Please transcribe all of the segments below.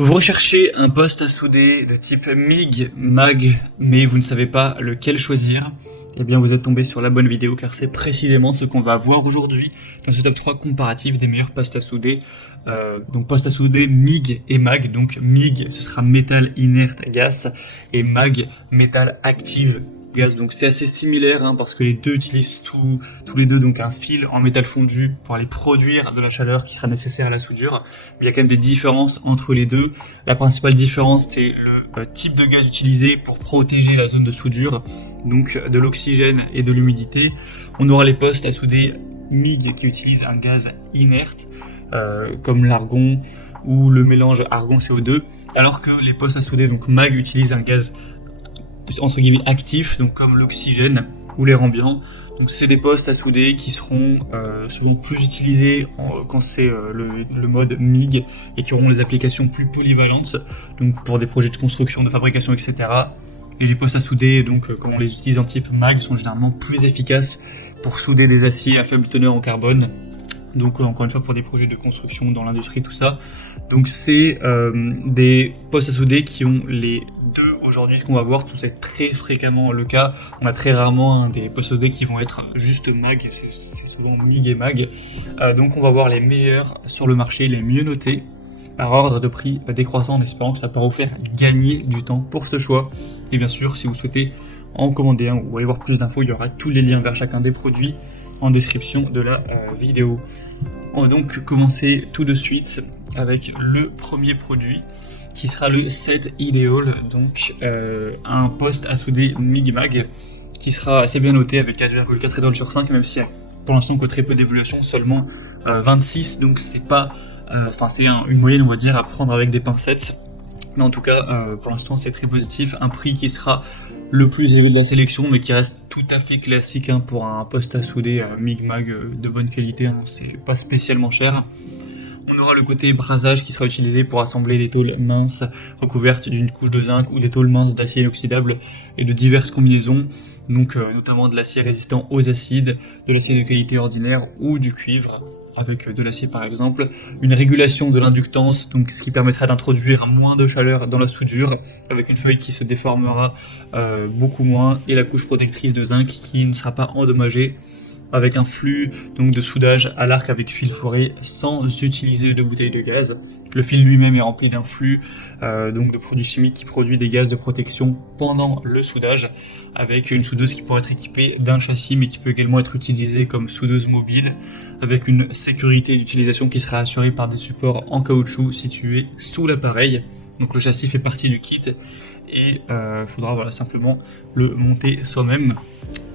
Vous recherchez un poste à souder de type MIG, MAG, mais vous ne savez pas lequel choisir. Eh bien, vous êtes tombé sur la bonne vidéo car c'est précisément ce qu'on va voir aujourd'hui dans ce top 3 comparatif des meilleurs postes à souder. Donc, postes à souder MIG et MAG. Donc, MIG, ce sera métal inerte gas et MAG, métal active gaz. Donc, c'est assez similaire parce que les deux utilisent tous les deux donc un fil en métal fondu pour aller produire de la chaleur qui sera nécessaire à la soudure. Mais il y a quand même des différences entre les deux. La principale différence, c'est le type de gaz utilisé pour protéger la zone de soudure, donc de l'oxygène et de l'humidité. On aura les postes à souder MIG qui utilisent un gaz inerte, comme l'argon ou le mélange argon-CO2, alors que les postes à souder donc MAG utilisent un gaz entre guillemets actif, donc comme l'oxygène ou l'air ambiant. Donc c'est des postes à souder qui seront plus utilisés quand c'est le mode MIG et qui auront des applications plus polyvalentes, donc pour des projets de construction, de fabrication, etc. Et les postes à souder, donc comme on les utilise en type MAG, sont généralement plus efficaces pour souder des aciers à faible teneur en carbone. Donc encore une fois pour des projets de construction dans l'industrie, tout ça. Donc c'est des postes à souder qui ont les deux aujourd'hui qu'on va voir. Tout c'est très fréquemment le cas. On a très rarement des postes à souder qui vont être juste MAG, c'est souvent MIG et MAG. Donc on va voir les meilleurs sur le marché, les mieux notés par ordre de prix décroissant, en espérant que ça pourra vous faire gagner du temps pour ce choix. Et bien sûr, si vous souhaitez en commander un ou aller voir plus d'infos, il y aura tous les liens vers chacun des produits en description de la vidéo. On va donc commencer tout de suite avec le premier produit qui sera le Set Ideal, donc un poste à souder MIG-MAG qui sera assez bien noté avec 4,4 étoiles sur 5, même si pour l'instant que très peu d'évaluation, seulement 26, donc c'est pas, c'est une moyenne on va dire à prendre avec des pincettes. Mais en tout cas, pour l'instant, c'est très positif. Un prix qui sera le plus élevé de la sélection, mais qui reste tout à fait classique pour un poste à souder MIG-MAG de bonne qualité. C'est pas spécialement cher. On aura le côté brasage qui sera utilisé pour assembler des tôles minces recouvertes d'une couche de zinc ou des tôles minces d'acier inoxydable et de diverses combinaisons. Donc notamment de l'acier résistant aux acides, de l'acier de qualité ordinaire ou du cuivre, avec de l'acier par exemple, une régulation de l'inductance, donc ce qui permettra d'introduire moins de chaleur dans la soudure, avec une feuille qui se déformera beaucoup moins, et la couche protectrice de zinc qui ne sera pas endommagée, avec un flux donc de soudage à l'arc avec fil foré sans utiliser de bouteille de gaz. Le fil lui-même est rempli d'un flux donc de produits chimiques qui produit des gaz de protection pendant le soudage, avec une soudeuse qui pourrait être équipée d'un châssis mais qui peut également être utilisée comme soudeuse mobile, avec une sécurité d'utilisation qui sera assurée par des supports en caoutchouc situés sous l'appareil. Donc le châssis fait partie du kit et il faudra simplement le monter soi-même.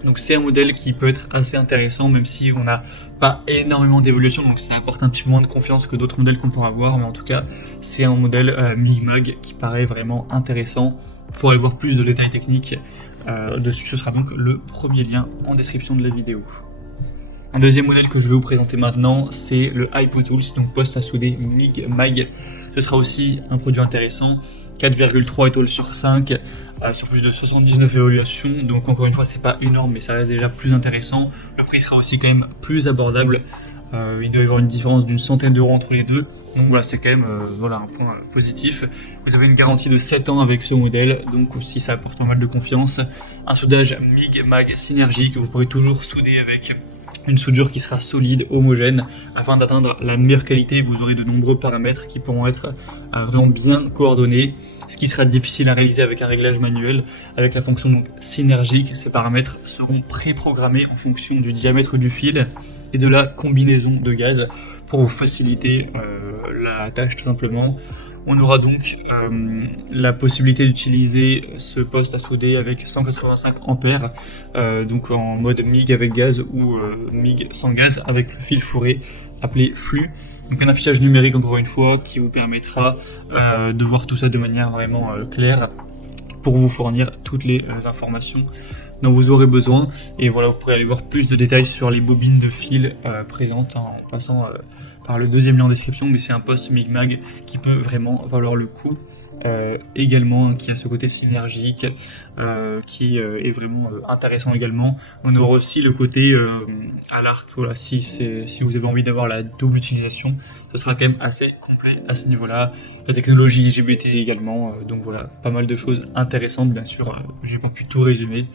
Donc c'est un modèle qui peut être assez intéressant, même si on n'a pas énormément d'évolution, donc ça apporte un petit peu moins de confiance que d'autres modèles qu'on pourra avoir, mais en tout cas c'est un modèle MIG-MAG qui paraît vraiment intéressant. Pour aller voir plus de détails techniques dessus, ce sera donc le premier lien en description de la vidéo. Un deuxième modèle que je vais vous présenter maintenant, c'est le Hypotools, donc poste à souder MIG-MAG. Ce sera aussi un produit intéressant, 4,3 étoiles sur 5, sur plus de 79 évaluations, donc encore une fois c'est pas énorme mais ça reste déjà plus intéressant. Le prix sera aussi quand même plus abordable, il doit y avoir une différence d'une centaine d'euros entre les deux, donc voilà, c'est quand même un point positif. Vous avez une garantie de 7 ans avec ce modèle, donc aussi ça apporte pas mal de confiance. Un soudage MIG-MAG synergique, vous pourrez toujours souder avec une soudure qui sera solide, homogène. Afin d'atteindre la meilleure qualité, vous aurez de nombreux paramètres qui pourront être vraiment bien coordonnés, ce qui sera difficile à réaliser avec un réglage manuel. Avec la fonction donc synergique, ces paramètres seront préprogrammés en fonction du diamètre du fil et de la combinaison de gaz pour vous faciliter la tâche tout simplement. On aura donc la possibilité d'utiliser ce poste à souder avec 185 ampères, donc en mode MIG avec gaz ou MIG sans gaz avec le fil fourré appelé flux. Donc un affichage numérique encore une fois qui vous permettra de voir tout ça de manière vraiment claire pour vous fournir toutes les informations dont vous aurez besoin. Et voilà, vous pourrez aller voir plus de détails sur les bobines de fil présentes en passant par le deuxième lien en description, mais c'est un poste MIG-MAG qui peut vraiment valoir le coup. Également, qui a ce côté synergique, qui est vraiment intéressant également. On aura aussi le côté à l'arc, voilà, si vous avez envie d'avoir la double utilisation, ce sera quand même assez complet à ce niveau-là. La technologie LGBT également, donc voilà, pas mal de choses intéressantes, bien sûr, j'ai pas pu tout résumer.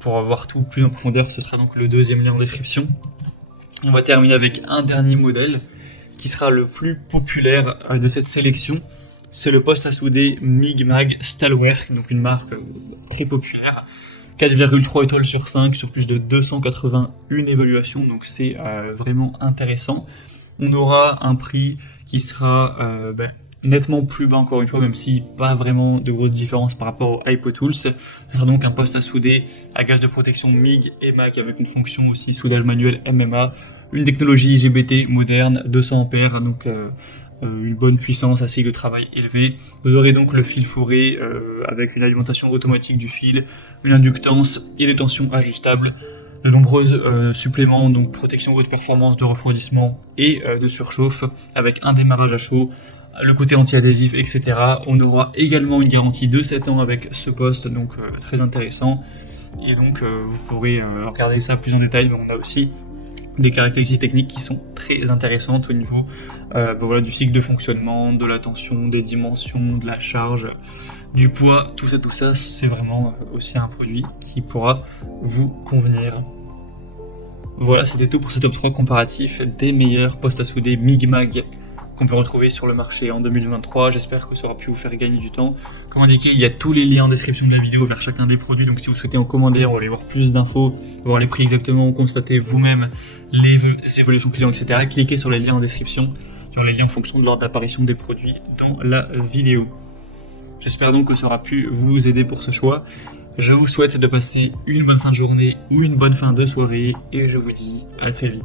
Pour avoir tout plus en profondeur, ce sera donc le deuxième lien en description. On va terminer avec un dernier modèle, qui sera le plus populaire de cette sélection. C'est le poste à souder MIG-MAG Stalwerk, donc une marque très populaire. 4,3 étoiles sur 5 sur plus de 281 évaluations, donc c'est vraiment intéressant. On aura un prix qui sera nettement plus bas encore une fois, même si pas vraiment de grosses différences par rapport au HypoTools. Ce sera donc un poste à souder à gaz de protection MIG et MAG avec une fonction aussi soudage manuel MMA, une technologie IGBT moderne, 200 A, donc une bonne puissance, un cycle de travail élevé. Vous aurez donc le fil foré avec une alimentation automatique du fil, une inductance et des tensions ajustables, de nombreux suppléments, donc protection haute performance de refroidissement et de surchauffe, avec un démarrage à chaud, le côté anti-adhésif, etc. On aura également une garantie de 7 ans avec ce poste, donc très intéressant. Et donc vous pourrez regarder ça plus en détail, mais on a aussi des caractéristiques techniques qui sont très intéressantes au niveau voilà, du cycle de fonctionnement, de la tension, des dimensions, de la charge, du poids, tout ça, c'est vraiment aussi un produit qui pourra vous convenir. Voilà, c'était tout pour ce top 3 comparatif des meilleurs postes à souder MIG-MAG qu'on peut retrouver sur le marché en 2023. J'espère que ça aura pu vous faire gagner du temps. Comme indiqué, il y a tous les liens en description de la vidéo vers chacun des produits, donc si vous souhaitez en commander, on va aller voir plus d'infos, voir les prix exactement, constater vous-même les évolutions clients, etc. Cliquez sur les liens en description, sur les liens en fonction de l'ordre d'apparition des produits dans la vidéo. J'espère donc que ça aura pu vous aider pour ce choix. Je vous souhaite de passer une bonne fin de journée ou une bonne fin de soirée, et je vous dis à très vite.